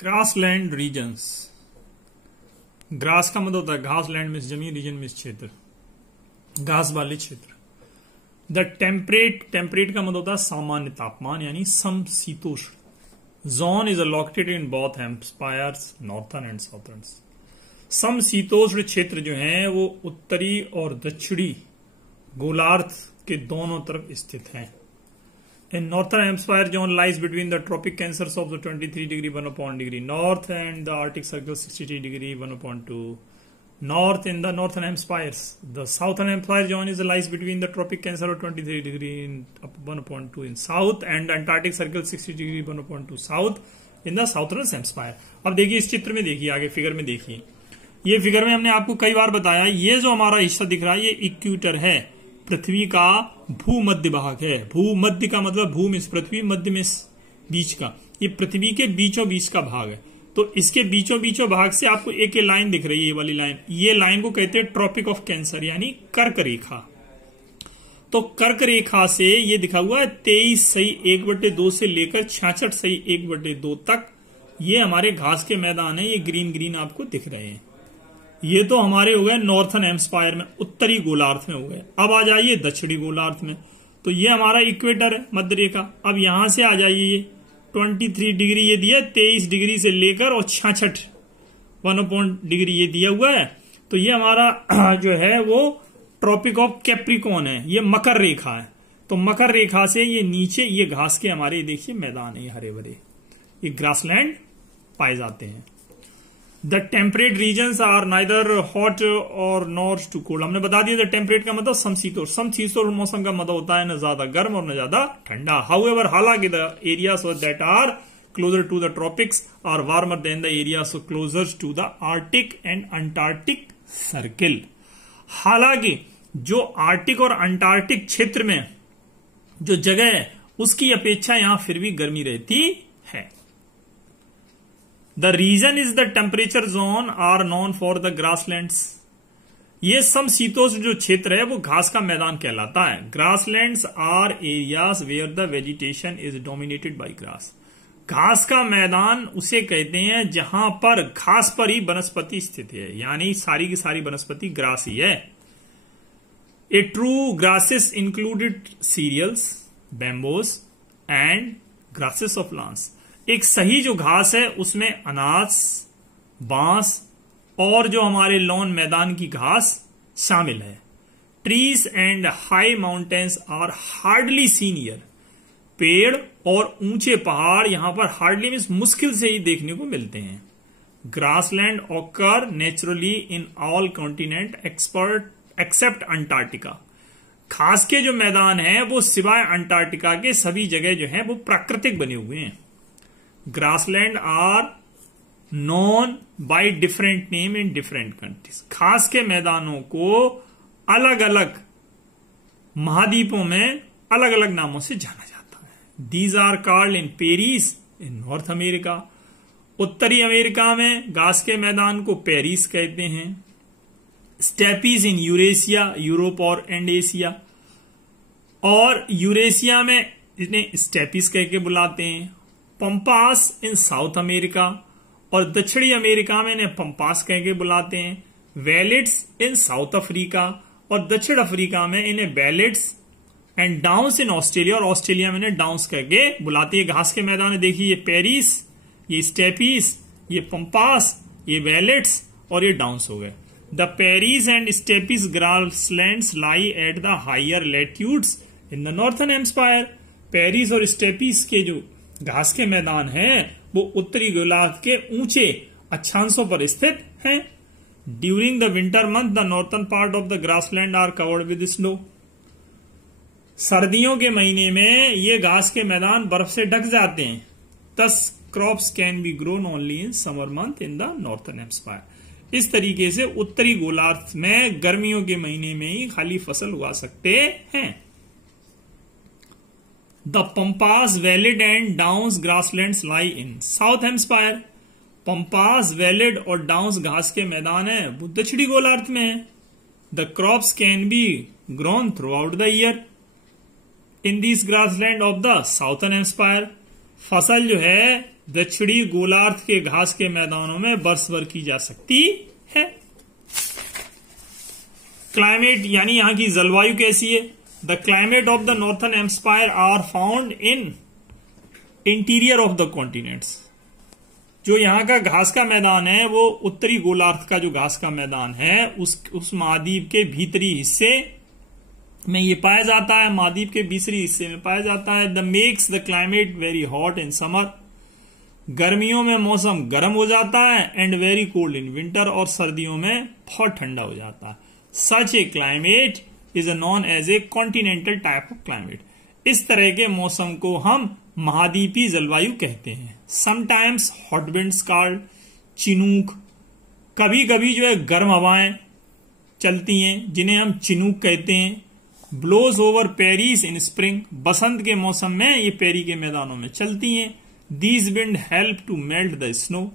Grassland regions. Grass का मतलब होता है घास, लैंड में जमीन, रीजन में क्षेत्र, घास वाले क्षेत्र। द टेम्परेट का मतलब होता है सामान्य तापमान यानी समशीतोष्ण। Zone is located in both hemispheres, northern and southern. समशीतोष्ण क्षेत्र जो है वो उत्तरी और दक्षिणी गोलार्ध के दोनों तरफ स्थित हैं। In northern hemisphere zone lies between the tropic cancers of the 23 degree 1 degree north and the Arctic Circle 63 degree 1/2 north in the northern hemispheres. The southern hemisphere zone is lies between the tropic cancer of 23 degree 1/2 in south and Antarctic Circle 60 degree 1/2 south in the southern hemisphere. अब देखिए इस चित्र में, देखिए आगे figure में, देखिए ये फिगर में हमने आपको कई बार बताया, ये जो हमारा हिस्सा दिख रहा है ये इक्वेटर है, पृथ्वी का भूमध्य भाग है। भूमध्य का मतलब भू में पृथ्वी, मध्य में बीच का, ये पृथ्वी के बीचों बीच का भाग है। तो इसके बीचों बीचों भाग से आपको एक लाइन दिख रही है, ये वाली लाइन, ये लाइन को कहते हैं ट्रॉपिक ऑफ कैंसर यानी कर्क रेखा। तो कर्क रेखा से ये दिखा हुआ है 23/1/2 से लेकर 66/1/2 तक, ये हमारे घास के मैदान है, ये ग्रीन ग्रीन आपको दिख रहे हैं। ये तो हमारे हो गए नॉर्थर्न हेम्स्पायर में, उत्तरी गोलार्ध में हो गए। अब आ जाइए दक्षिणी गोलार्ध में, तो ये हमारा इक्वेटर है, मध्य रेखा। अब यहां से आ जाइए, ये 23 डिग्री ये दिया, 23 डिग्री से लेकर और 66 1 ये दिया हुआ है। तो ये हमारा जो है वो ट्रॉपिक ऑफ कैप्रिकॉन है, ये मकर रेखा है। तो मकर रेखा से ये नीचे ये घास के हमारे देखिए मैदान है, ये हरे भरे, ये ग्रासलैंड पाए जाते हैं। The temperate regions are neither hot और नॉर टू कोल्ड। हमने बता दिया द टेम्परेट का मतलब समशीतोष्ण। समशीतोष्ण मौसम का मतलब होता है न ज्यादा गर्म और न ज्यादा ठंडा। हाउएवर हालांकि the areas that are closer to the tropics are warmer than the areas closer to the Arctic and Antarctic circle. हालांकि जो आर्टिक और अंटार्कटिक क्षेत्र में जो जगह है उसकी अपेक्षा यहां फिर भी गर्मी रहती है। The region is the temperature zone are known for the grasslands. ये समशीतोष्ण जो क्षेत्र है वो घास का मैदान कहलाता है। Grasslands are areas where the vegetation is dominated by grass. घास का मैदान उसे कहते हैं जहां पर घास पर ही वनस्पति स्थित है, यानी सारी की सारी वनस्पति ग्रास ही है। A true grasses included cereals, bamboos and grasses of lawns. एक सही जो घास है उसमें अनाज, बांस और जो हमारे लॉन मैदान की घास शामिल है। Trees and high mountains are hardly seen here. पेड़ और ऊंचे पहाड़ यहां पर हार्डली मीन्स मुश्किल से ही देखने को मिलते हैं। Grassland occur naturally in all continent except Antarctica. घास के जो मैदान है वो सिवाय अंटार्कटिका के सभी जगह जो है वो प्राकृतिक बने हुए हैं। Grassland are known by different name in different countries. घास के मैदानों को अलग अलग महाद्वीपों में अलग अलग नामों से जाना जाता है। These are called in prairies in North America. उत्तरी अमेरिका में घास के मैदान को पेरीज कहते हैं। स्टेपीज इन यूरेशिया, यूरोप और एंड एशिया, और यूरेशिया में इन्हें स्टेपीज कह के बुलाते हैं। पंपास इन साउथ अमेरिका और दक्षिणी अमेरिका में इन्हें पंपास कह के बुलाते हैं। वैलिड्स इन साउथ अफ्रीका और दक्षिण अफ्रीका में इन्हें वैलिड्स, एंड डाउन्स इन ऑस्ट्रेलिया और ऑस्ट्रेलिया में इन्हें डाउन्स कह के बुलाते हैं। घास के मैदान में देखिए ये पेरिस, ये स्टेपीस, ये पंपास, ये वैलिड्स और ये डाउन्स हो गए। The prairies and steppes grasslands lie at the higher latitudes in the northern hemisphere. Prairies और स्टेपीस के जो घास के मैदान हैं वो उत्तरी गोलार्ध के ऊंचे अक्षांशों पर स्थित हैं। During the winter month the northern part of the grassland are covered with snow. सर्दियों के महीने में ये घास के मैदान बर्फ से ढक जाते हैं। Thus crops can be grown only in summer month in the northern hemisphere. इस तरीके से उत्तरी गोलार्ध में गर्मियों के महीने में ही खाली फसल उगा सकते हैं। The pampas, velds and downs grasslands lie in south hemisphere. Pampas, velds और डाउन्स घास के मैदान है वो दक्षिणी गोलार्ध में है। The crops can be grown throughout the year in this grassland of the southern hemisphere. फसल जो है दक्षिणी गोलार्ध के घास के मैदानों में बरस भर की जा सकती है। क्लाइमेट यानी यहां की जलवायु कैसी है? The climate of the northern hemisphere are found in interior of the continents. जो यहाँ का घास का मैदान है वो उत्तरी गोलार्ध का जो घास का मैदान है उस महाद्वीप के भीतरी हिस्से में ये पाया जाता है, महाद्वीप के भीतरी हिस्से में पाया जाता है। The makes the climate very hot in summer, गर्मियों में मौसम गर्म हो जाता है, and very cold in winter, और सर्दियों में बहुत ठंडा हो जाता है। Such a climate is known as a continental type of climate. इस तरह के मौसम को हम महाद्वीपी जलवायु कहते हैं। Sometimes hot winds called Chinook, कभी कभी जो है गर्म हवाएं चलती हैं जिन्हें हम चिनूक कहते हैं। Blows over prairies in spring, बसंत के मौसम में ये पेरी के मैदानों में चलती हैं। These wind help to melt the snow,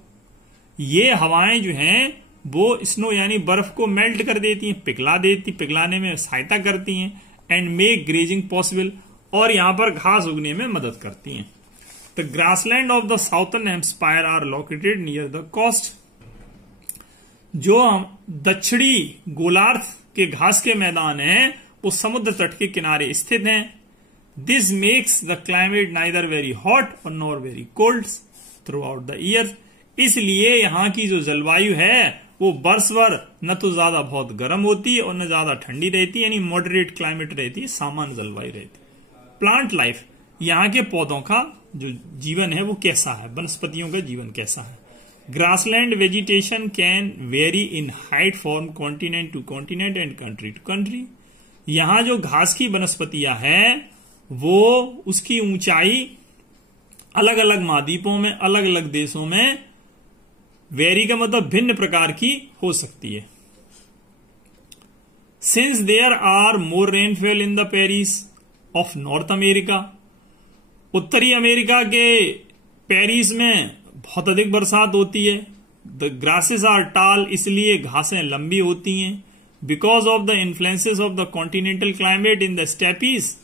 ये हवाएं जो हैं वो स्नो यानी बर्फ को मेल्ट कर देती हैं, पिघलाने में सहायता करती हैं। एंड मेक ग्रेजिंग पॉसिबल, और यहां पर घास उगने में मदद करती हैं। The grassland of the southern hemisphere are located near the coast, जो दक्षिणी गोलार्ध के घास के मैदान हैं वो समुद्र तट के किनारे स्थित हैं। This makes the climate neither very hot और nor very cold throughout the year, इसलिए यहां की जो जलवायु है वो बरस भर न तो ज्यादा बहुत गर्म होती है और न ज्यादा ठंडी रहती है, यानी मॉडरेट क्लाइमेट रहती है, सामान्य जलवायु रहती है। प्लांट लाइफ, यहाँ के पौधों का जो जीवन है वो कैसा है, वनस्पतियों का जीवन कैसा है। Grassland vegetation can vary in height from continent to continent and country to country. यहाँ जो घास की वनस्पतियां हैं वो उसकी ऊंचाई अलग अलग महाद्वीपों में, अलग अलग देशों में वेरी का मतलब भिन्न प्रकार की हो सकती है। Since there are more rainfall in the prairies of North America, उत्तरी अमेरिका के पेरिस में बहुत अधिक बरसात होती है। द ग्रासेस आर टाल, इसलिए घासें लंबी होती हैं। Because of the influences of the continental climate in the steppes,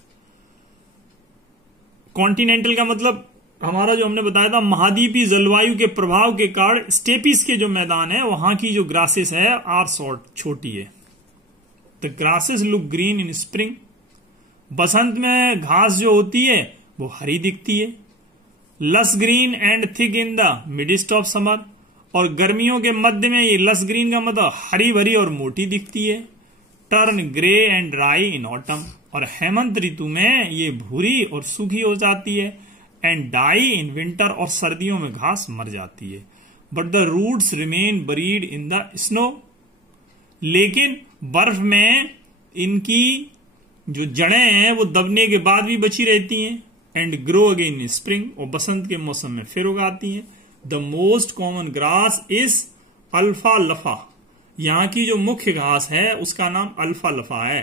continental का मतलब हमारा जो हमने बताया था महाद्वीपी जलवायु के प्रभाव के कारण स्टेपीज के जो मैदान है वहां की जो ग्रासेस है आर शॉर्ट, छोटी है। The grasses look green in spring, बसंत में घास जो होती है वो हरी दिखती है। Lush green and thick in the midst of summer, और गर्मियों के मध्य में ये लस ग्रीन का मतलब हरी भरी और मोटी दिखती है। Turn grey and dry in autumn, और हेमंत ऋतु में ये भूरी और सूखी हो जाती है। एंड डाई इन विंटर, और सर्दियों में घास मर जाती है। But the roots remain buried in the snow, लेकिन बर्फ में इनकी जो जड़ें हैं वो दबने के बाद भी बची रहती हैं। And grow again in spring, और बसंत के मौसम में फिर उगाती हैं। The most common grass is अल्फा लफा, यहां की जो मुख्य घास है उसका नाम अल्फा लफा है।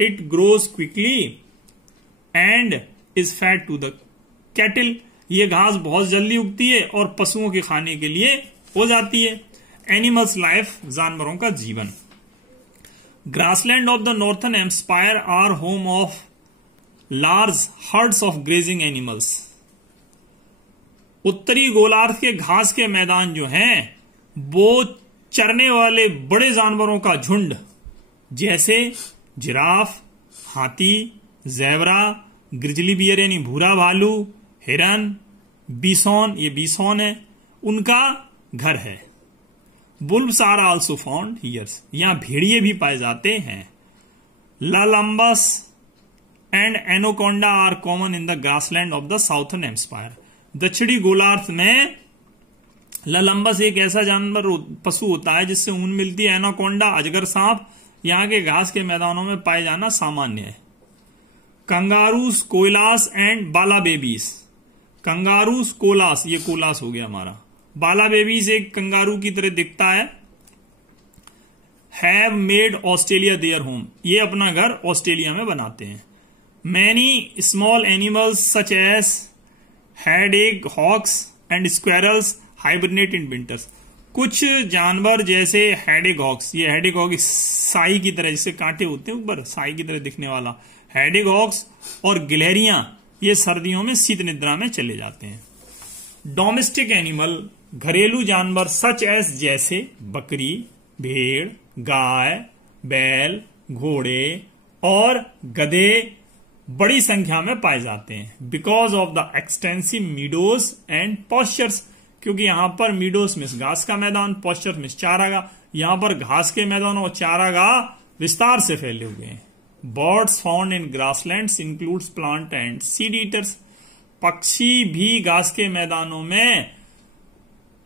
It grows quickly and is fat to the cattle, ये घास बहुत जल्दी उगती है और पशुओं के खाने के लिए हो जाती है। एनिमल्स लाइफ, जानवरों का जीवन। Grassland of the northern hemisphere are home of large herds of grazing animals, उत्तरी गोलार्ध के घास के मैदान जो हैं वो चरने वाले बड़े जानवरों का झुंड, जैसे जिराफ, हाथी, ज़ेब्रा, ग्रिजली बियर यानी भूरा भालू, हिरन, बीसोन, ये बीसोन है, उनका घर है। Wolves are also found here, यहां भेड़िए भी पाए जाते हैं। Llamas and anaconda are common in the grassland of the southern hemisphere, दक्षिणी गोलार्ध में ललंबस एक ऐसा जानवर पशु होता है जिससे ऊन मिलती है। एनाकोंडा, अजगर सांप, यहां के घास के मैदानों में पाए जाना सामान्य है। कंगारूस, कोयलास एंड बाला बेबीज, कंगारूस, कोलास, ये कोलास हो गया हमारा। बाला बेबीज एक कंगारू की तरह दिखता है। Have made Australia their home, ये अपना घर ऑस्ट्रेलिया में बनाते हैं। Many small animals such as hedgehogs and squirrels hibernate in winters, कुछ जानवर जैसे हेडेग हॉक्स, ये हेडेग हॉक साई की तरह, जैसे कांटे होते हैं ऊपर साई की तरह दिखने वाला हेडेग हॉक्स, और गिलहरियां, ये सर्दियों में शीत निद्रा में चले जाते हैं। डोमेस्टिक एनिमल, घरेलू जानवर सच एस जैसे बकरी, भेड़, गाय, बैल, घोड़े और गधे बड़ी संख्या में पाए जाते हैं। Because of the extensive meadows and postures, क्योंकि यहां पर मीडोज मीन्स घास का मैदान, पॉस्चर मीन्स चारागाह, यहां पर घास के मैदान और चारागाह विस्तार से फैले हुए हैं। Birds found in grasslands includes plant and seed eaters, पक्षी भी घास के मैदानों में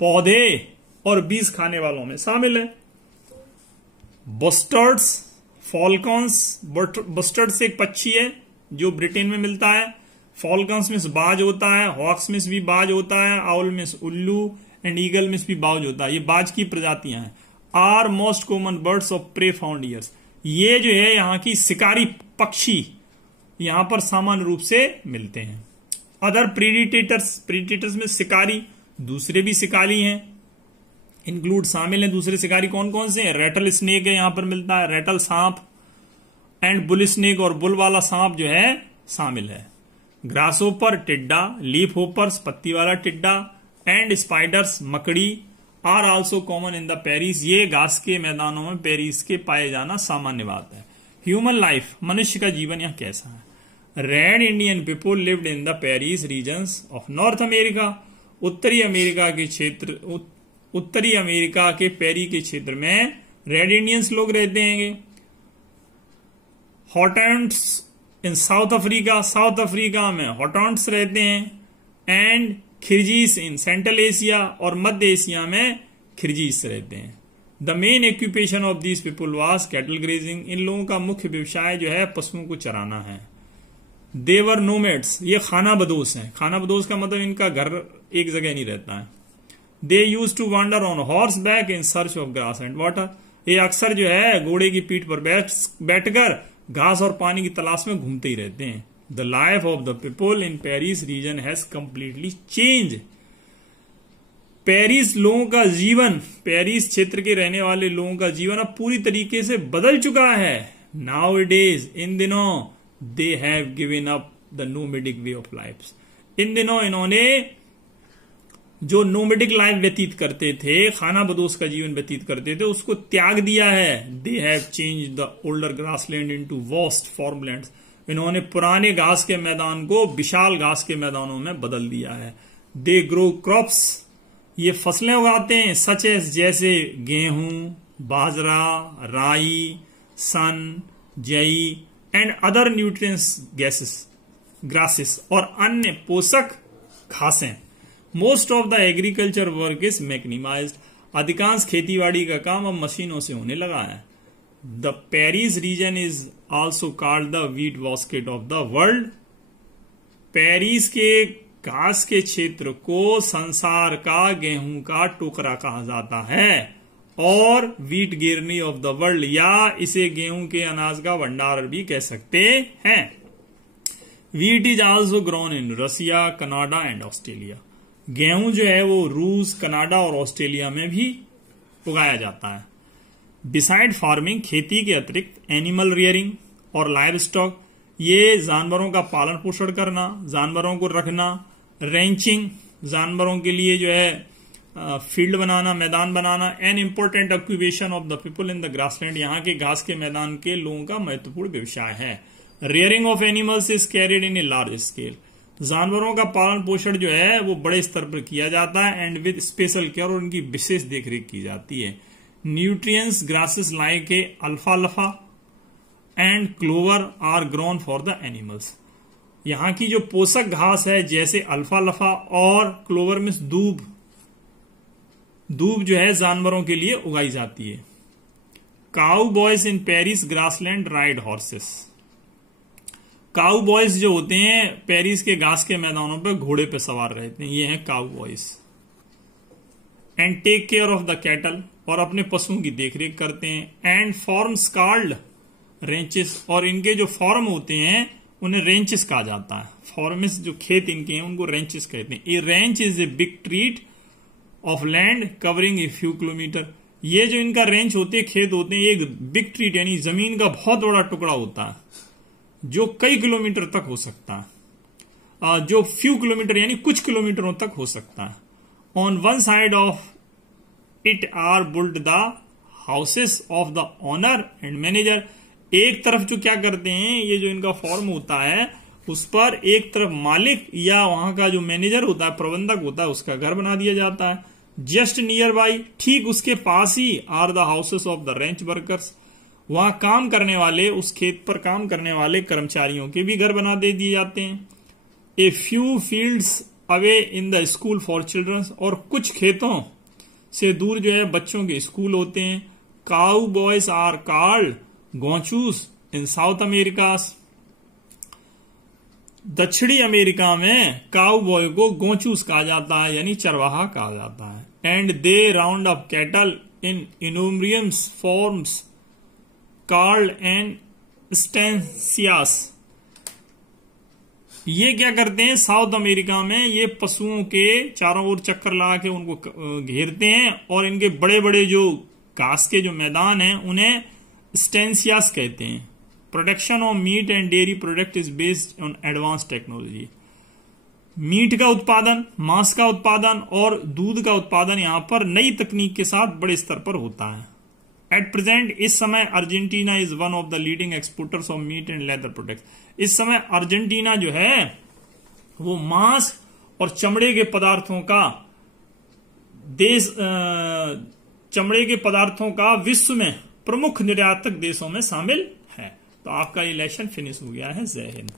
पौधे और बीज खाने वालों में शामिल है। बस्टर्ड्स, फॉल्कन्स, बस्टर्ड्स एक पक्षी है जो ब्रिटेन में मिलता है। फॉल्कन्स में बाज होता है, हॉक्स में भी बाज होता है, आउल में उल्लू एंड ईगल में भी बाज होता है। ये बाज की प्रजातियां हैं। Are most common birds of prey found here, ये जो है यहाँ की शिकारी पक्षी यहां पर सामान्य रूप से मिलते हैं। अदर प्रीडिटेटर्स, प्रीडिटेटर्स में शिकारी दूसरे भी शिकारी हैं, इंक्लूड शामिल हैं। दूसरे शिकारी कौन कौन से हैं? रेटल स्नेक है, यहां पर मिलता है, रेटल सांप एंड बुल स्नेक और बुल वाला सांप जो है शामिल है। ग्रास होपर, टिड्डा, लीफ होपर्स, पत्ती वाला टिड्डा एंड स्पाइडर्स, मकड़ी are also common in the prairies, ये घास के मैदानों में पेरिस के पाए जाना सामान्य बात है। ह्यूमन लाइफ, मनुष्य का जीवन यहां कैसा है? Red Indian people lived in the prairies regions of North America, उत्तरी अमेरिका के क्षेत्र, उत्तरी अमेरिका के पेरी के क्षेत्र में रेड इंडियंस लोग रहते हैं। Hottentots in South Africa, South Africa में हॉटेंट्स रहते हैं। And Kirghiz in Central Asia, और मध्य एशिया में खिरजीस रहते हैं। The main occupation of these people was cattle grazing, इन लोगों का मुख्य व्यवसाय जो है पशुओं को चराना है। देवर नोमैड्स, ये खाना बदोश हैं। खाना बदोश का मतलब इनका घर एक जगह नहीं रहता है। They use to wander on horseback in search of grass and water, ये अक्सर जो है घोड़े की पीठ पर बैठकर घास और पानी की तलाश में घूमते ही रहते हैं। The life of the people in prairies region has completely change, prairies लोगों का जीवन, पेरिस क्षेत्र के रहने वाले लोगों का जीवन अब पूरी तरीके से बदल चुका है। नाउ इट इज, इन दिनों they have given up the nomadic way of life, इन दिनों इन्होंने जो नोमेडिक लाइफ व्यतीत करते थे, खाना बदोश का जीवन व्यतीत करते थे, उसको त्याग दिया है। They have change the older grassland into vast farmlands, इन्होंने पुराने घास के मैदान को विशाल घास के मैदानों में बदल दिया है। दे ग्रो क्रॉप्स, ये फसलें उगाते हैं, सच एस जैसे गेहूं, बाजरा, राई, सन, जई and other nutrients gases, grasses और अन्य पोषक घासें। Most of the agriculture work is mechanised, अधिकांश खेतीबाड़ी का काम अब मशीनों से होने लगा है। The prairies region is also called the wheat basket of the world, prairies के घास के क्षेत्र को संसार का गेहूं का टोकरा कहा जाता है, और व्हीट गिरनी ऑफ द वर्ल्ड, या इसे गेहूं के अनाज का भंडार भी कह सकते हैं। Wheat is also grown in Russia, Canada and Australia, गेहूं जो है वो रूस, कनाडा और ऑस्ट्रेलिया में भी उगाया जाता है। बिसाइड फार्मिंग, खेती के अतिरिक्त एनिमल रियरिंग और लाइव स्टॉक, ये जानवरों का पालन पोषण करना, जानवरों को रखना, रेंचिंग, जानवरों के लिए जो है फील्ड बनाना, मैदान बनाना, an important occupation of the people in the grassland, यहाँ के घास के मैदान के लोगों का महत्वपूर्ण व्यवसाय है। Rearing of animals is carried in a large scale, जानवरों का पालन पोषण जो है वो बड़े स्तर पर किया जाता है। एंड विद स्पेशल केयर, और उनकी विशेष देखरेख की जाती है। न्यूट्रिएंट्स ग्रासेस लाइक ए अल्फाल्फा and clover are grown for the animals, यहाँ की जो पोषक घास है जैसे अल्फाल्फा और क्लोवर में दूब, दूब जो है जानवरों के लिए उगाई जाती है। Cow boys in Paris grassland ride horses, cow boys जो होते हैं पेरिस के घास के मैदानों पर घोड़े पे सवार रहते हैं, ये हैं cowboys. And take care of the cattle, और अपने पशुओं की देखरेख करते हैं। एंड फॉर्म्स कॉल्ड रेंचेस, और इनके जो फॉर्म होते हैं उन्हें रेंचेस कहा जाता है। फॉर्म्स जो खेत इनके हैं उनको रेंचेस कहते हैं। A ranch is a big tract of land covering a few kilometre, ये जो इनका रेंच होते हैं, खेत होते हैं, एक बिग ट्रीट यानी जमीन का बहुत बड़ा टुकड़ा होता है जो कई किलोमीटर तक हो सकता है। जो फ्यू किलोमीटर यानी कुछ किलोमीटरों तक हो सकता है। On one side of it are build the houses of the owner and manager. एक तरफ जो क्या करते हैं, ये जो इनका फॉर्म होता है उस पर एक तरफ मालिक या वहां का जो मैनेजर होता है, प्रबंधक होता है, उसका घर बना दिया जाता है। जस्ट नियर बाई, ठीक उसके पास ही, are the houses of the ranch workers. वहां काम करने वाले, उस खेत पर काम करने वाले कर्मचारियों के भी घर बना दे दिए जाते हैं। A few fields away in the school for childrens, और कुछ खेतों से दूर जो है बच्चों के स्कूल होते हैं। Cowboys are called gauchos in South America. दक्षिणी अमेरिका में काउ बॉय को गोचूस कहा जाता है, यानी चरवाहा कहा जाता है। And they round up cattle in innumerous farms called an estancias. ये क्या करते हैं, साउथ अमेरिका में ये पशुओं के चारों ओर चक्कर लगा के उनको घेरते हैं, और इनके बड़े बड़े जो घास के जो मैदान हैं उन्हें स्टेंसियास कहते हैं। Production of meat and dairy product is based on advance technology. Meat का उत्पादन, मांस का उत्पादन और दूध का उत्पादन यहां पर नई तकनीक के साथ बड़े स्तर पर होता है। एट प्रेजेंट, इस समय Argentina is one of the leading exporters of meat and leather products. इस समय अर्जेंटीना जो है वो मांस और चमड़े के पदार्थों का देश, चमड़े के पदार्थों का विश्व में प्रमुख निर्यातक देशों में शामिल है। तो आपका ये लेसन फिनिश हो गया है। जय हिंद।